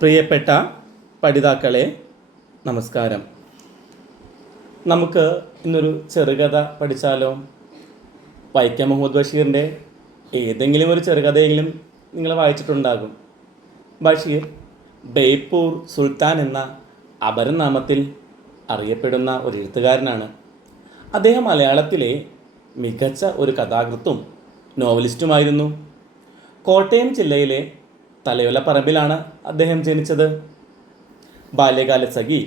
പ്രിയപ്പെട്ട പഠിതാക്കളെ നമസ്കാരം. നമുക്ക് ഇന്നൊരു ചെറുകഥ പഠിച്ചാലോ? വൈക്കം മുഹമ്മദ് ബഷീറിന്റെ ഏതെങ്കിലും ഒരു ചെറുകഥയെങ്കിലും നിങ്ങൾ വായിച്ചിട്ടുണ്ടാകും. ബഷീർ ബേപ്പൂർ സുൽത്താൻ എന്ന അപരനാമത്തിൽ അറിയപ്പെടുന്ന ഒരു എഴുത്തുകാരനാണ്. അദ്ദേഹം മലയാളത്തിലെ മികച്ച ഒരു കഥാകൃത്തും നോവലിസ്റ്റുമായിരുന്നു. കോട്ടയം ജില്ലയിലെ തലയോലപ്പറമ്പിലാണ് അദ്ദേഹം ജനിച്ചത്. ബാല്യകാല സഖി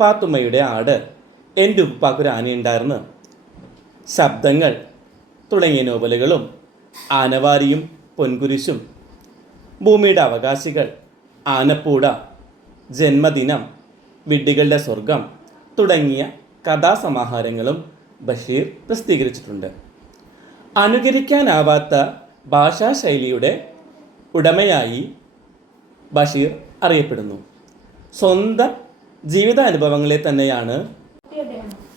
പാത്തുമ്മയുടെ ആട് എന്റെ ഉപ്പാക്കൊരു ആനയുണ്ടായിരുന്നു ശബ്ദങ്ങൾ തുടങ്ങിയ നോവലുകളും ആനവാരിയും പൊൻകുരിശും ഭൂമിയുടെ അവകാശികൾ ആനപ്പൂട ജന്മദിനം വിഡ്ഢികളുടെ സ്വർഗം തുടങ്ങിയ കഥാസമാഹാരങ്ങളും ബഷീർ പ്രസിദ്ധീകരിച്ചിട്ടുണ്ട്. അനുകരിക്കാനാവാത്ത ഭാഷാശൈലിയുടെ ഉടമയായി ബഷീർ അറിയപ്പെടുന്നു. സ്വന്തം ജീവിതാനുഭവങ്ങളെ തന്നെയാണ്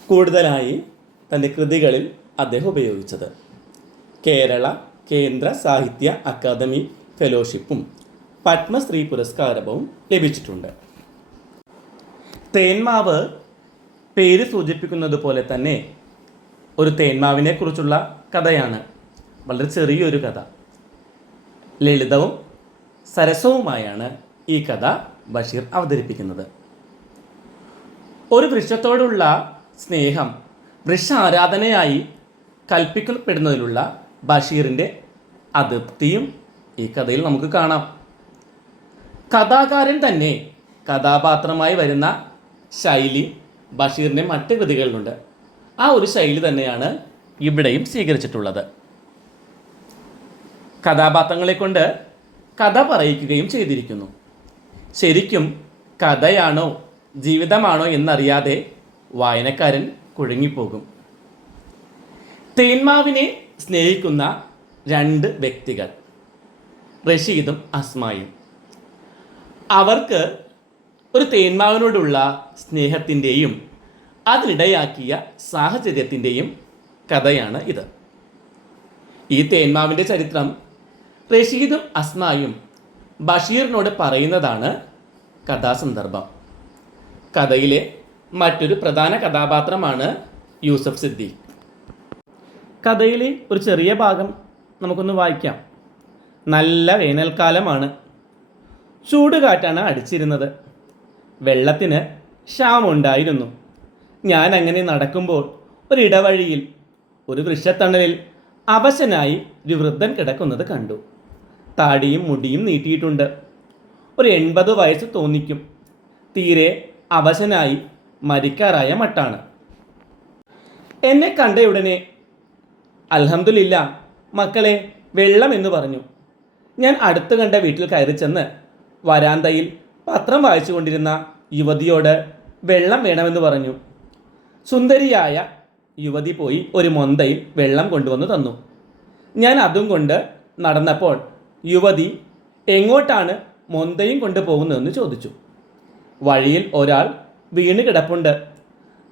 കൂടുതലായി തന്റെ കൃതികളിൽ അദ്ദേഹം ഉപയോഗിച്ചത്. കേരള കേന്ദ്ര സാഹിത്യ അക്കാദമി ഫെലോഷിപ്പും പത്മശ്രീ പുരസ്കാരവും ലഭിച്ചിട്ടുണ്ട്. തേന്മാവ് പേര് സൂചിപ്പിക്കുന്നത് പോലെ തന്നെ ഒരു തേന്മാവിനെ കുറിച്ചുള്ള കഥയാണ്. വളരെ ചെറിയൊരു കഥ. ലളിതവും സരസവുമായാണ് ഈ കഥ ബഷീർ അവതരിപ്പിക്കുന്നത്. ഒരു വൃക്ഷത്തോടുള്ള സ്നേഹം വൃക്ഷ ആരാധനയായി കൽപ്പിക്കപ്പെടുന്നതിലുള്ള ബഷീറിന്റെ അതൃപ്തിയും ഈ കഥയിൽ നമുക്ക് കാണാം. കഥാകാരൻ തന്നെ കഥാപാത്രമായി വരുന്ന ശൈലി ബഷീറിന്റെ മറ്റ് കൃതികളിലുണ്ട്. ആ ഒരു ശൈലി തന്നെയാണ് ഇവിടെയും സ്വീകരിച്ചിട്ടുള്ളത്. കഥാപാത്രങ്ങളെ കൊണ്ട് കഥ പറയിക്കുകയും ചെയ്തിരിക്കുന്നു. ശരിക്കും കഥയാണോ ജീവിതമാണോ എന്നറിയാതെ വായനക്കാരൻ കുഴങ്ങിപ്പോകും. തേന്മാവിനെ സ്നേഹിക്കുന്ന രണ്ട് വ്യക്തികൾ റഷീദും അസ്മായും. അവർക്ക് ഒരു തേന്മാവിനോടുള്ള സ്നേഹത്തിന്റെയും അതിനിടയാക്കിയ സാഹചര്യത്തിന്റെയും കഥയാണ് ഇത്. ഈ തേന്മാവിന്റെ ചരിത്രം റഷീദും അസ്മായും ബഷീറിനോട് പറയുന്നതാണ് കഥാസന്ദർഭം. കഥയിലെ മറ്റൊരു പ്രധാന കഥാപാത്രമാണ് യൂസഫ് സിദ്ദീഖ്. കഥയിലെ ഒരു ചെറിയ ഭാഗം നമുക്കൊന്ന് വായിക്കാം. നല്ല വേനൽക്കാലമാണ്. ചൂടുകാറ്റാണ് അടിച്ചിരുന്നത്. വെള്ളത്തിന് ക്ഷാമുണ്ടായിരുന്നു ഞാൻ അങ്ങനെ നടക്കുമ്പോൾ ഒരിടവഴിയിൽ ഒരു വൃക്ഷത്തണലിൽ അവശനായി ഒരു വൃദ്ധൻ കിടക്കുന്നത് കണ്ടു. താടിയും മുടിയും നീട്ടിയിട്ടുണ്ട്. ഒരു എൺപത് വയസ്സ് തോന്നിക്കും. തീരെ അവശനായി മരിക്കാറായ മട്ടാണ്. എന്നെ കണ്ടയുടനെ അൽഹംദുലില്ല മക്കളെ വെള്ളം എന്ന് പറഞ്ഞു. ഞാൻ അടുത്ത് കണ്ട വീട്ടിൽ കയറി ചെന്ന് വരാന്തയിൽ പത്രം വായിച്ചുകൊണ്ടിരുന്ന യുവതിയോട് വെള്ളം വേണമെന്ന് പറഞ്ഞു. സുന്ദരിയായ യുവതി പോയി ഒരു മൊന്തയിൽ വെള്ളം കൊണ്ടുവന്ന് തന്നു. ഞാൻ അതും കൊണ്ട് നടന്നപ്പോൾ യുവതി എങ്ങോട്ടാണ് മൊന്തയും കൊണ്ടുപോകുന്നതെന്ന് ചോദിച്ചു. വഴിയിൽ ഒരാൾ വീണ് കിടപ്പുണ്ട്.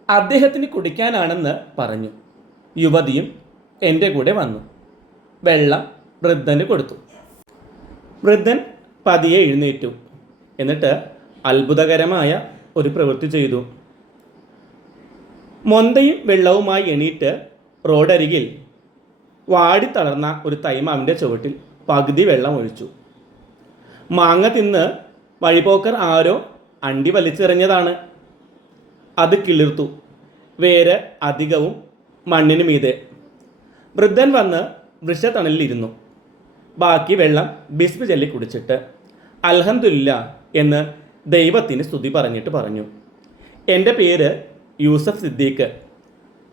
അദ്ദേഹത്തിന് കുടിക്കാനാണെന്ന് പറഞ്ഞു. യുവതിയും എന്റെ കൂടെ വന്നു. വെള്ളം വൃദ്ധന് കൊടുത്തു. വൃദ്ധൻ പതിയെ എഴുന്നേറ്റു. എന്നിട്ട് അത്ഭുതകരമായ ഒരു പ്രവൃത്തി ചെയ്തു. മൊന്തയും വെള്ളവുമായി എണീറ്റ് റോഡരികിൽ വാടിത്തളർന്ന ഒരു തൈമാവിന്റെ ചുവട്ടിൽ പകുതി വെള്ളം ഒഴിച്ചു. മാങ്ങ തിന്ന് വഴിപോക്കർ ആരോ അണ്ടി വലിച്ചെറിഞ്ഞതാണ്. അത് കിളിർത്തു. വേര് അധികവും മണ്ണിനു മീതെ. വൃദ്ധൻ വന്ന് വൃക്ഷത്തണലിലിരുന്നു. ബാക്കി വെള്ളം ബിസ്മി ചൊല്ലി കുടിച്ചിട്ട് അൽഹന്ദില്ല എന്ന് ദൈവത്തിന് സ്തുതി പറഞ്ഞിട്ട് പറഞ്ഞു. എന്റെ പേര് യൂസഫ് സിദ്ദീഖ്.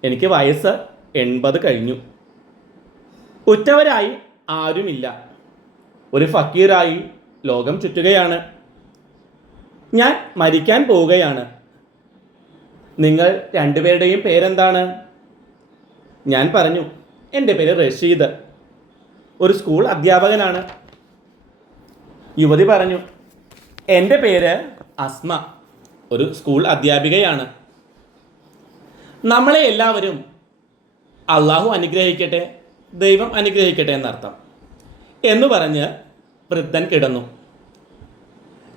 എനിക്ക് വയസ്സ് എൺപത് കഴിഞ്ഞു. ഉറ്റവരായി ആരുമില്ല. ഒരു ഫക്കീറായി ലോകം ചുറ്റുകയാണ്. ഞാൻ മരിക്കാൻ പോവുകയാണ്. നിങ്ങൾ രണ്ടുപേരുടെയും പേരെന്താണ്? ഞാൻ പറഞ്ഞു എന്റെ പേര് റഷീദ്. ഒരു സ്കൂൾ അധ്യാപകനാണ്. യുവതി പറഞ്ഞു എന്റെ പേര് അസ്മ. ഒരു സ്കൂൾ അധ്യാപികയാണ്. നമ്മളെ എല്ലാവരും അള്ളാഹു അനുഗ്രഹിക്കട്ടെ ദൈവം അനുഗ്രഹിക്കട്ടെ എന്നർത്ഥം. എന്ന് പറഞ്ഞ് വൃദ്ധൻ കിടന്നു.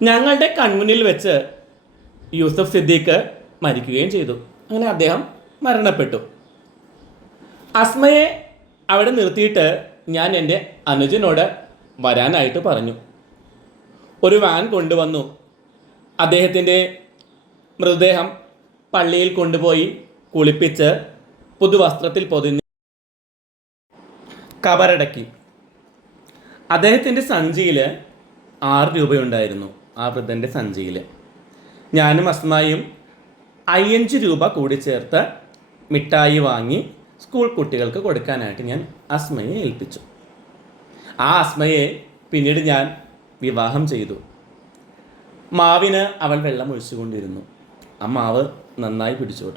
ഞങ്ങളുടെ കൺമുന്നിൽ വെച്ച് യൂസഫ് സിദ്ദീഖ് മരിക്കുകയും ചെയ്തു. അങ്ങനെ അദ്ദേഹം മരണപ്പെട്ടു. അസ്മയെ അവിടെ നിർത്തിയിട്ട് ഞാൻ എന്റെ അനുജനോട് വരാനായിട്ട് പറഞ്ഞു. ഒരു വാൻ കൊണ്ടുവന്നു. അദ്ദേഹത്തിന്റെ മൃതദേഹം പള്ളിയിൽ കൊണ്ടുപോയി കുളിപ്പിച്ച് പുതുവസ്ത്രത്തിൽ പൊതിഞ്ഞ് കബറടക്കി. അദ്ദേഹത്തിന്റെ സഞ്ചിയിൽ ആറ് രൂപയുണ്ടായിരുന്നു ആ വൃദ്ധന്റെ സഞ്ചിയിൽ ഞാനും അസ്മായും അയ്യഞ്ച് രൂപ കൂടി ചേർത്ത് മിഠായി വാങ്ങി സ്കൂൾ കുട്ടികൾക്ക് കൊടുക്കാനായിട്ട് ഞാൻ അസ്മയെ ഏൽപ്പിച്ചു. ആ അസ്മയെ പിന്നീട് ഞാൻ വിവാഹം ചെയ്തു. മാവിന് അവൾ വെള്ളം ഒഴിച്ചുകൊണ്ടിരുന്നു. ആ മാവ് നന്നായി പിടിച്ചു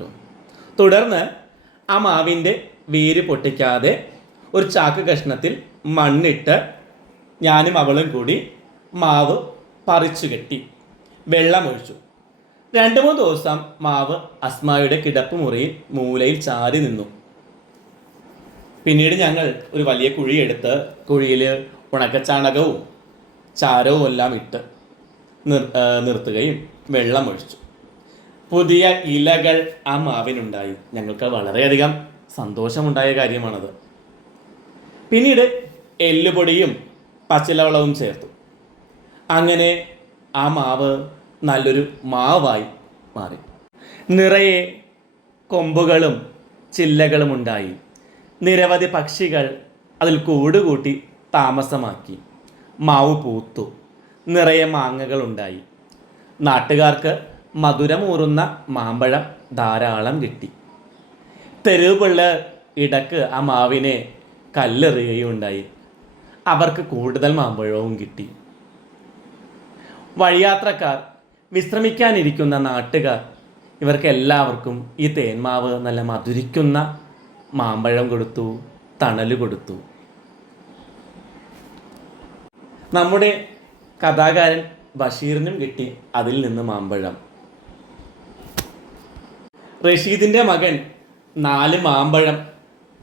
തുടർന്ന് ആ മാവിന്റെ വേര് പൊട്ടിക്കാതെ ഒരു ചാക്ക് കഷ്ണത്തിൽ മണ്ണിട്ട് ഞാനും അവളും കൂടി മാവ് പറിച്ചു കെട്ടി. വെള്ളമൊഴിച്ചു രണ്ട് മൂന്ന് ദിവസം മാവ് അസ്മായുടെ കിടപ്പ് മുറിയിൽ മൂലയിൽ ചാരി നിന്നു. പിന്നീട് ഞങ്ങൾ ഒരു വലിയ കുഴിയെടുത്ത് കുഴിയിൽ ഉണക്കച്ചാണകവും ചാരവും എല്ലാം ഇട്ട് നിർ നിർത്തുകയും വെള്ളമൊഴിച്ചു പുതിയ ഇലകൾ ആ മാവിനുണ്ടായി. ഞങ്ങൾക്ക് വളരെയധികം സന്തോഷമുണ്ടായ കാര്യമാണത്. പിന്നീട് എല്ലുപൊടിയും പച്ചിലവളവും ചേർത്തു. അങ്ങനെ ആ മാവ് നല്ലൊരു മാവായി മാറി. നിറയെ കൊമ്പുകളും ചില്ലകളും ഉണ്ടായി. നിരവധി പക്ഷികൾ അതിൽ കൂടുകൂട്ടി താമസമാക്കി. മാവ് പൂത്തു. നിറയെ മാങ്ങകളുണ്ടായി. നാട്ടുകാർക്ക് മധുരമൂറുന്ന മാമ്പഴം ധാരാളം കിട്ടി. തെരുവ് ഇടയ്ക്ക് ആ മാവിനെ കല്ലെറിയുകയുണ്ടായി. അവർക്ക് കൂടുതൽ മാമ്പഴവും കിട്ടി. വഴിയാത്രക്കാർ വിശ്രമിക്കാനിരിക്കുന്ന നാട്ടുകാർ ഇവർക്ക് എല്ലാവർക്കും ഈ തേന്മാവ് നല്ല മധുരിക്കുന്ന മാമ്പഴം കൊടുത്തു തണൽ കൊടുത്തു. നമ്മുടെ കഥാകാരൻ ബഷീറിനും കിട്ടി അതിൽ നിന്ന് മാമ്പഴം. റഷീദിന്റെ മകൻ നാല് മാമ്പഴം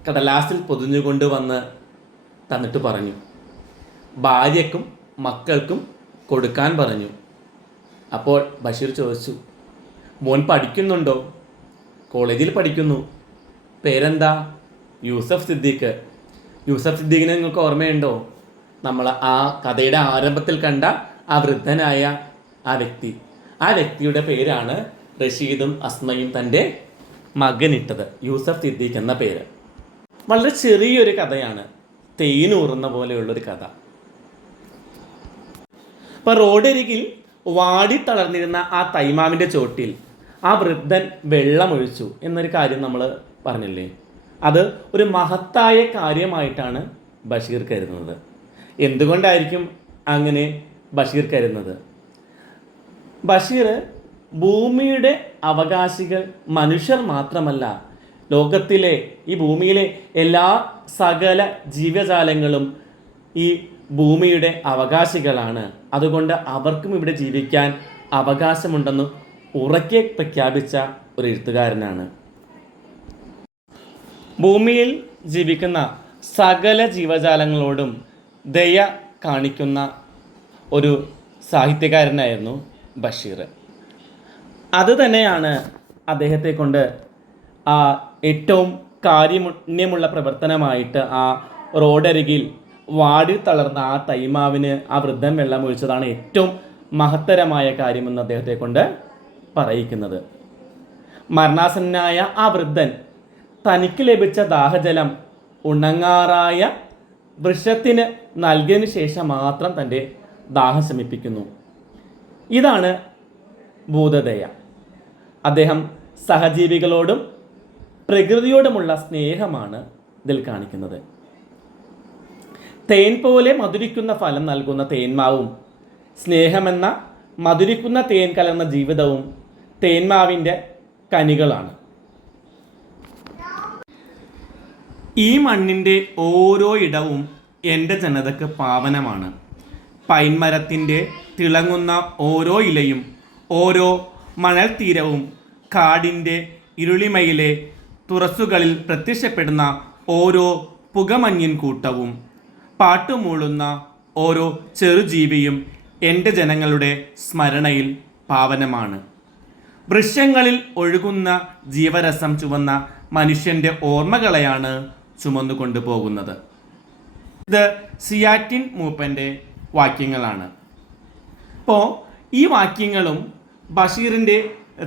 കടലാസിൽ പൊതിഞ്ഞുകൊണ്ട് വന്ന് തന്നിട്ട് പറഞ്ഞു. ഭാര്യക്കും മക്കൾക്കും കൊടുക്കാൻ പറഞ്ഞു. അപ്പോൾ ബഷീർ ചോദിച്ചു മോൻ പഠിക്കുന്നുണ്ടോ? കോളേജിൽ പഠിക്കുന്നു. പേരെന്താ? യൂസഫ് സിദ്ദീഖ്. യൂസഫ് സിദ്ദീഖിനെ നിങ്ങൾക്ക് ഓർമ്മയുണ്ടോ? നമ്മൾ ആ കഥയുടെ ആരംഭത്തിൽ കണ്ട ആ വൃദ്ധനായ ആ വ്യക്തി. ആ വ്യക്തിയുടെ പേരാണ് റഷീദും അസ്മയും തന്റെ മകനിട്ടത് യൂസഫ് സിദ്ദീഖ് എന്ന പേര്. വളരെ ചെറിയൊരു കഥയാണ് തേനൂറുന്ന പോലെയുള്ളൊരു കഥ. ഇപ്പൊ റോഡരികിൽ വാടി തളർന്നിരുന്ന ആ തൈമാവിന്റെ ചോട്ടിൽ ആ വൃദ്ധൻ വെള്ളമൊഴിച്ചു എന്നൊരു കാര്യം നമ്മൾ പറഞ്ഞില്ലേ? അത് ഒരു മഹത്തായ കാര്യമായിട്ടാണ് ബഷീർ കരുതുന്നത്. എന്തുകൊണ്ടായിരിക്കും അങ്ങനെ ബഷീർ കരുതുന്നത്? ബഷീർ ഭൂമിയുടെ അവകാശികൾ മനുഷ്യർ മാത്രമല്ല ലോകത്തിലെ ഈ ഭൂമിയിലെ എല്ലാ സകല ജീവജാലങ്ങളും ഈ ഭൂമിയുടെ അവകാശികളാണ്. അതുകൊണ്ട് അവർക്കും ഇവിടെ ജീവിക്കാൻ അവകാശമുണ്ടെന്ന് ഉറക്കെ പ്രഖ്യാപിച്ച ഒരു എഴുത്തുകാരനാണ്. ഭൂമിയിൽ ജീവിക്കുന്ന സകല ജീവജാലങ്ങളോടും ദയ കാണിക്കുന്ന ഒരു സാഹിത്യകാരനായിരുന്നു ബഷീർ. അത് തന്നെയാണ് അദ്ദേഹത്തെ കൊണ്ട് ആ ഏറ്റവും കാര്യമുണ്യമുള്ള പ്രവർത്തനമായിട്ട് ആ റോഡരികിൽ വാടി തളർന്ന ആ തൈമാവിന് ആ വൃദ്ധൻ വെള്ളം ഒഴിച്ചതാണ് ഏറ്റവും മഹത്തരമായ കാര്യമെന്ന് അദ്ദേഹത്തെ കൊണ്ട് പറയിക്കുന്നത്. മരണാസന്നനായ ആ വൃദ്ധൻ തനിക്ക് ലഭിച്ച ദാഹജലം ഉണങ്ങാറായ വൃക്ഷത്തിന് നൽകിയതിനു ശേഷം മാത്രം തന്റെ ദാഹം ശമിപ്പിക്കുന്നു. ഇതാണ് ഭൂതദയ. അദ്ദേഹം സഹജീവികളോടും പ്രകൃതിയോടുമുള്ള സ്നേഹമാണ് ഇതിൽ കാണിക്കുന്നത്. തേൻ പോലെ മധുരിക്കുന്ന ഫലം നൽകുന്ന തേന്മാവും സ്നേഹമെന്ന മധുരിക്കുന്ന തേൻ കലർന്ന ജീവിതവും തേന്മാവിന്റെ കനികളാണ്. ഈ മണ്ണിന്റെ ഓരോ ഇടവും എന്റെ ജനതയ്ക്ക് പാവനമാണ്. പൈൻമരത്തിന്റെ തിളങ്ങുന്ന ഓരോ ഇലയും ഓരോ മണൽത്തീരവും കാടിന്റെ ഇരുളിമയിലെ തുറസ്സുകളിൽ പ്രത്യക്ഷപ്പെടുന്ന ഓരോ പുകമഞ്ഞിൻ കൂട്ടവും പാട്ടുമൂളുന്ന ഓരോ ചെറുജീവിയും എന്റെ ജനങ്ങളുടെ സ്മരണയിൽ പാവനമാണ്. വൃക്ഷങ്ങളിൽ ഒഴുകുന്ന ജീവരസം ചുവന്ന മനുഷ്യന്റെ ഓർമ്മകളെയാണ് ചുമന്നു കൊണ്ടുപോകുന്നത്. ഇത് സിയാറ്റിൻ മൂപ്പന്റെ വാക്യങ്ങളാണ്. അപ്പോൾ ഈ വാക്യങ്ങളും ബഷീറിന്റെ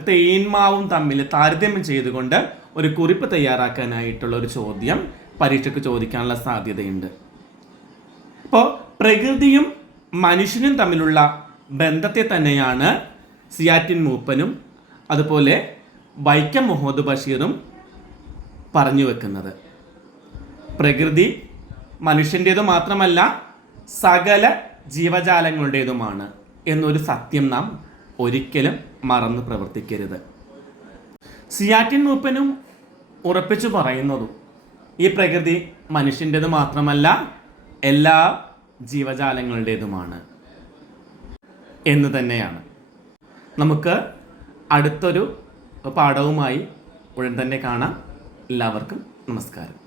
തേന്മാവും തമ്മിൽ താരതമ്യം ചെയ്തുകൊണ്ട് ഒരു കുറിപ്പ് തയ്യാറാക്കാനായിട്ടുള്ള ഒരു ചോദ്യം പരീക്ഷയ്ക്ക് ചോദിക്കാനുള്ള സാധ്യതയുണ്ട്. അപ്പോൾ പ്രകൃതിയും മനുഷ്യനും തമ്മിലുള്ള ബന്ധത്തെ തന്നെയാണ് സിയാറ്റിൻ മൂപ്പനും അതുപോലെ വൈക്കം മുഹമ്മദ് ബഷീറും പറഞ്ഞു വെക്കുന്നത്. പ്രകൃതി മനുഷ്യന്റേതു മാത്രമല്ല സകല ജീവജാലങ്ങളുടേതുമാണ് എന്നൊരു സത്യം നാം ഒരിക്കലും മറന്നു പ്രവർത്തിക്കരുത്. സിയാറ്റിൻ മൂപ്പനും ഉറപ്പിച്ചു പറയുന്നതും ഈ പ്രകൃതി മനുഷ്യന്റേത് മാത്രമല്ല എല്ലാ ജീവജാലങ്ങളുടേതുമാണ് എന്ന് തന്നെയാണ്. നമുക്ക് അടുത്തൊരു പാഠവുമായി ഉടൻ തന്നെ കാണാം. എല്ലാവർക്കും നമസ്കാരം.